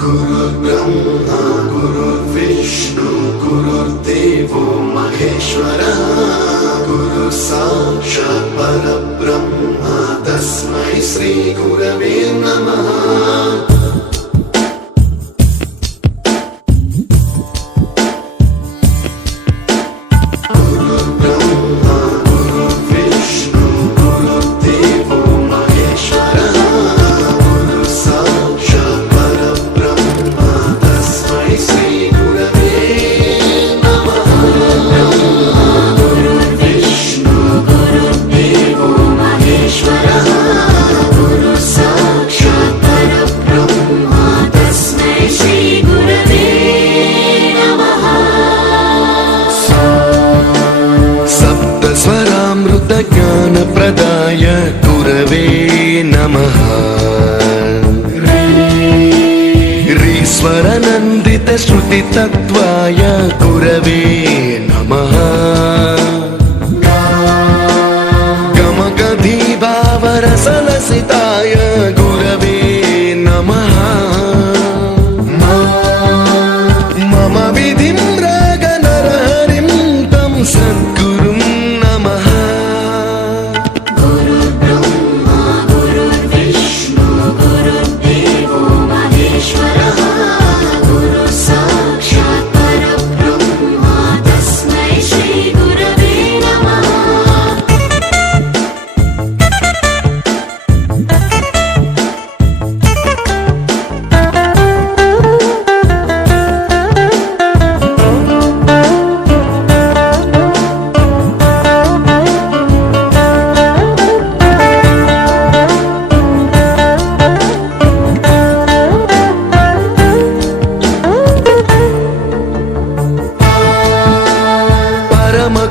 गुरुर्ब्रह्मा गुरुर्विष्णु गुरुर्देवो महेश्वरः गुरु साक्षात् परब्रह्म तस्मै श्री गुरवे नमः। ज्ञानप्रदाय गुरवे नमः। ह्रीश्वरनन्दितश्रुतितत्त्वाय गुरवे नमः। गमगधीभावरसलसिताय गुरवे नमः। मम विधिं रागनरहरिं तं सद्गुरुं नमः।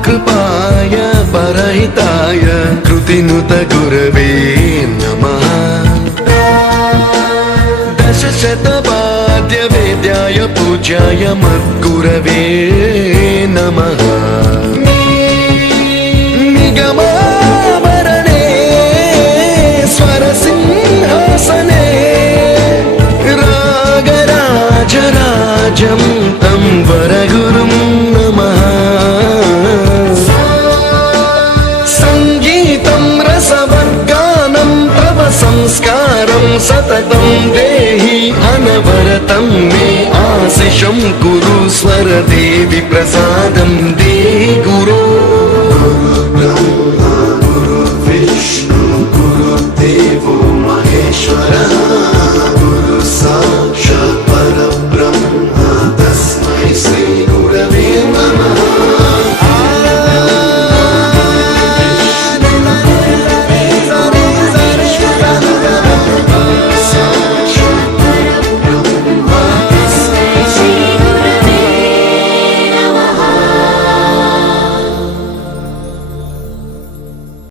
कृपाय परहिताय कृतिनुत गुरवे नमः। दशशतवाद्यवेद्याय पूज्याय मद्गुरवे नमः। निगमावरणे स्वरसिंहासने रागराजराजं तं वरगुरुं नमः। संस्कारं सततं देहि अनवरतं मे आशिषं कुरु स्वरदेवि प्रसादं देहि गुरो।